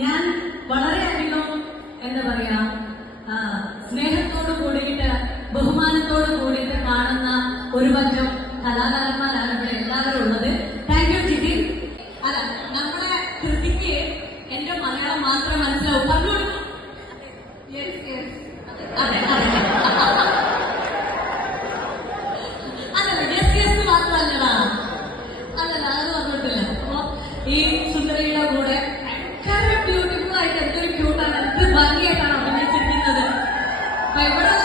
ഞാൻ വളരെയധികം എന്താ പറയാ സ്നേഹത്തോട് കൂടിയിട്ട് ബഹുമാനത്തോട് കൂടിയിട്ട് കാണുന്ന ഒരു പറ്റം കലാകാരന്മാരാണ് ഇവിടെ എല്ലാവരും ഉള്ളത്. താങ്ക് യു ജിതിൻ അല്ല നമ്മുടെ കൃതിക്ക് എന്റെ മലയാളം മാത്രം മനസ്സിലാവും. പറഞ്ഞോളൂ അതെ അതെ. അല്ലല്ല യെസ് യെസ് മാത്രമല്ലടാ അല്ലല്ല അത് പറഞ്ഞിട്ടില്ല. അപ്പൊ ഈ അപ്പൊ ഇവിടെ